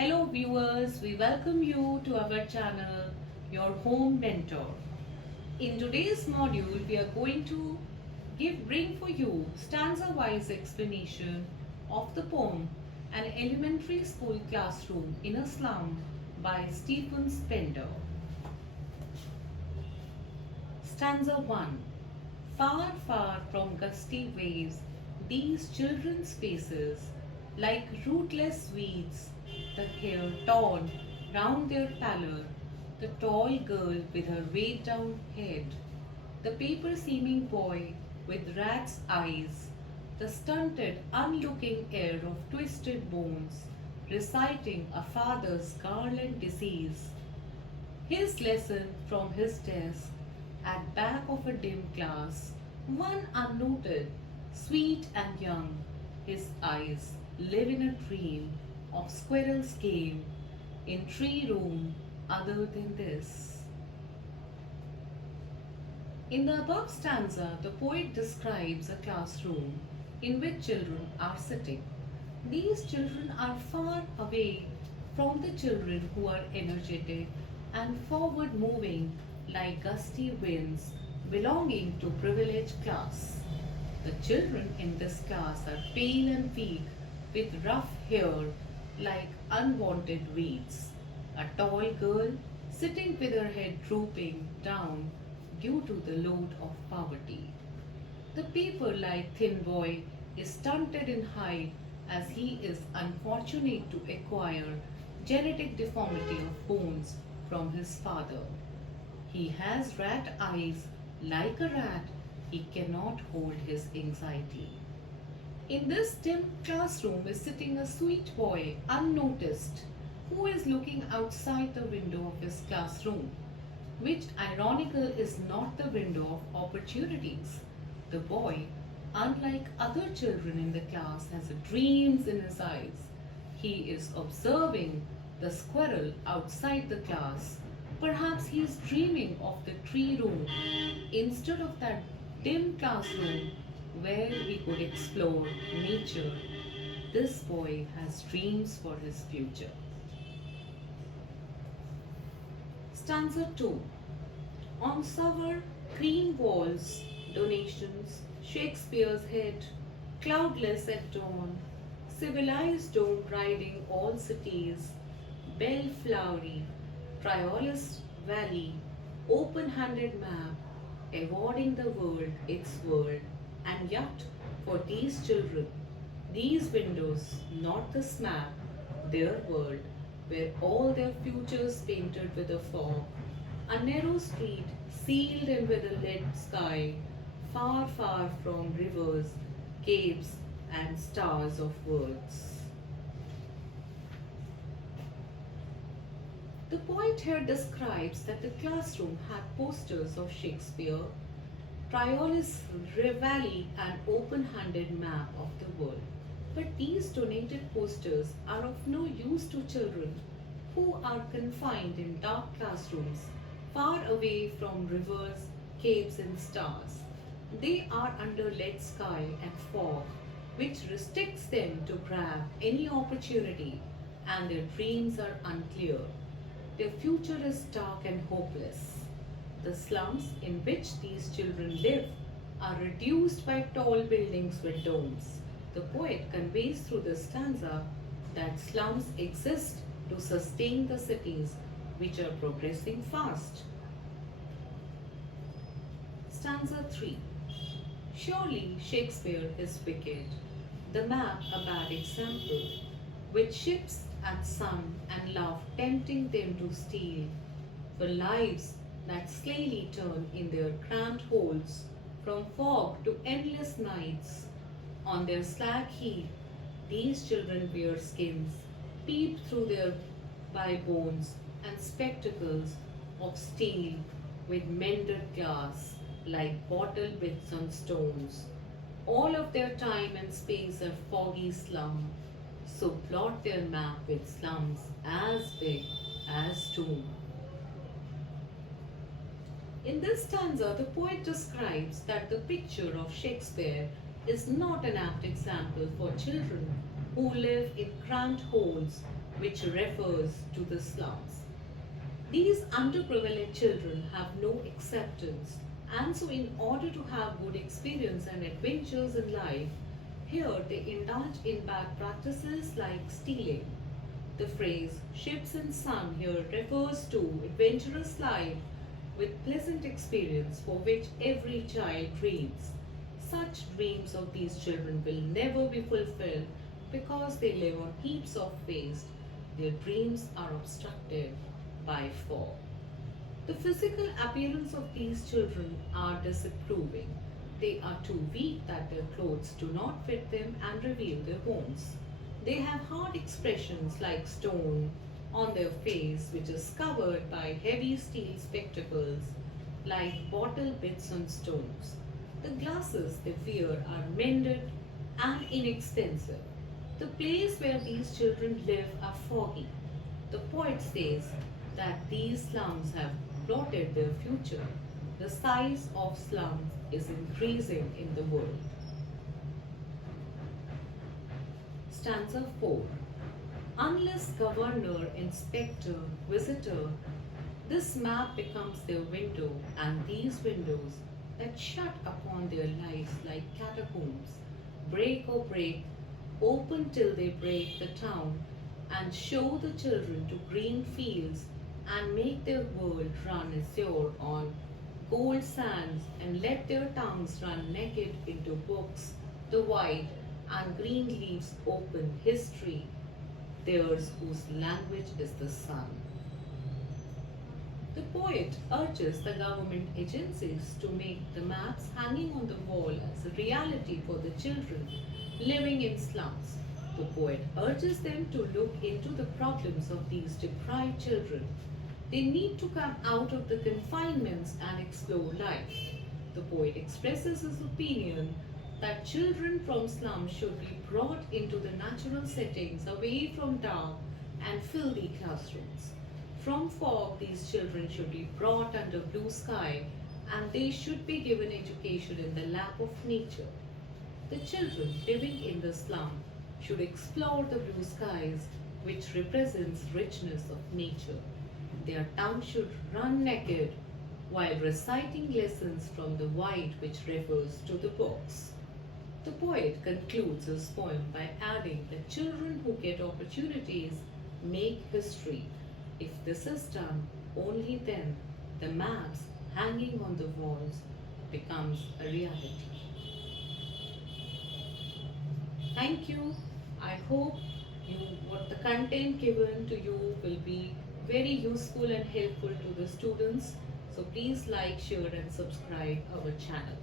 Hello viewers, we welcome you to our channel, Your Home Mentor. In today's module, we are going to bring for you stanza-wise explanation of the poem An Elementary School Classroom in a Slum by Stephen Spender. Stanza 1. Far, far from gusty waves, these children's faces, like rootless weeds, the hair torn round their pallor, the tall girl with her weighed down head, the paper seeming boy with rat's eyes, the stunted, unlooking air of twisted bones, reciting a father's garland disease. His lesson from his desk, at back of a dim class, one unnoted, sweet and young, his eyes live in a dream of squirrel's game in tree room other than this. In the above stanza, the poet describes a classroom in which children are sitting. These children are far away from the children who are energetic and forward moving like gusty winds belonging to privileged class. The children in this class are pale and weak with rough hair like unwanted weeds. A tall girl sitting with her head drooping down due to the load of poverty. The paper like thin boy is stunted in height as he is unfortunate to acquire genetic deformity of bones from his father. He has rat eyes like a rat, he cannot hold his anxiety. In this dim classroom is sitting a sweet boy, unnoticed, who is looking outside the window of his classroom, which ironical is not the window of opportunities. The boy, unlike other children in the class, has dreams in his eyes. He is observing the squirrel outside the class. Perhaps he is dreaming of the tree room instead of that dim classroom where he could explore nature. This boy has dreams for his future. Stanza 2. On sour green walls, donations, Shakespeare's head, cloudless at dawn, civilized dome riding all cities, bellflowery, Triolus Valley, open-handed map, awarding the world its world. And yet, for these children, these windows, not this map, their world, where all their futures painted with a fog, a narrow street sealed in with a lead sky, far, far from rivers, caves, and stars of words. The poet here describes that the classroom had posters of Shakespeare, Triolus Valley, and open-handed map of the world. But these donated posters are of no use to children who are confined in dark classrooms, far away from rivers, caves, and stars. They are under lead sky and fog, which restricts them to grab any opportunity, and their dreams are unclear. Their future is dark and hopeless. The slums in which these children live are reduced by tall buildings with domes. The poet conveys through the stanza that slums exist to sustain the cities which are progressing fast. Stanza 3. Surely Shakespeare is wicked, the map a bad example, with ships and sun and love tempting them to steal, for lives that slyly turn in their cramped holes from fog to endless nights. On their slack heap, these children wear skins, peep through their by bones and spectacles of steel with mended glass, like bottle bits on stones. All of their time and space are foggy slum, so plot their map with slums as big as tomb. In this stanza, the poet describes that the picture of Shakespeare is not an apt example for children who live in cramped holes which refers to the slums. These underprivileged children have no acceptance, and so, in order to have good experience and adventures in life, here they indulge in bad practices like stealing. The phrase ships in sun here refers to adventurous life with pleasant experience for which every child dreams. Such dreams of these children will never be fulfilled because they live on heaps of waste. Their dreams are obstructed by fog. The physical appearance of these children are disapproving. They are too weak that their clothes do not fit them and reveal their bones. They have hard expressions like stone on their face, which is covered by heavy steel spectacles like bottle bits on stones. The glasses they wear are mended and inexpensive. The place where these children live are foggy. The poet says that these slums have blotted their future. The size of slums is increasing in the world. Stanza 4. Unless governor, inspector, visitor, this map becomes their window, and these windows that shut upon their lives like catacombs, break or break, open till they break the town, and show the children to green fields, and make their world run azure on gold sands, and let their tongues run naked into books, the white and green leaves open history, theirs whose language is the sun. The poet urges the government agencies to make the maps hanging on the wall as a reality for the children living in slums. The poet urges them to look into the problems of these deprived children. They need to come out of the confinements and explore life. The poet expresses his opinion that children from slums should be brought into the natural settings away from dark and filthy classrooms. From fog, these children should be brought under blue sky, and they should be given education in the lap of nature. The children living in the slum should explore the blue skies, which represents richness of nature. Their tongue should run naked while reciting lessons from the white, which refers to the books. The poet concludes his poem by adding that children who get opportunities make history. If this is done, only then the maps hanging on the walls becomes a reality. Thank you. I hope what the content given to you will be very useful and helpful to the students. So please like, share and subscribe our channel.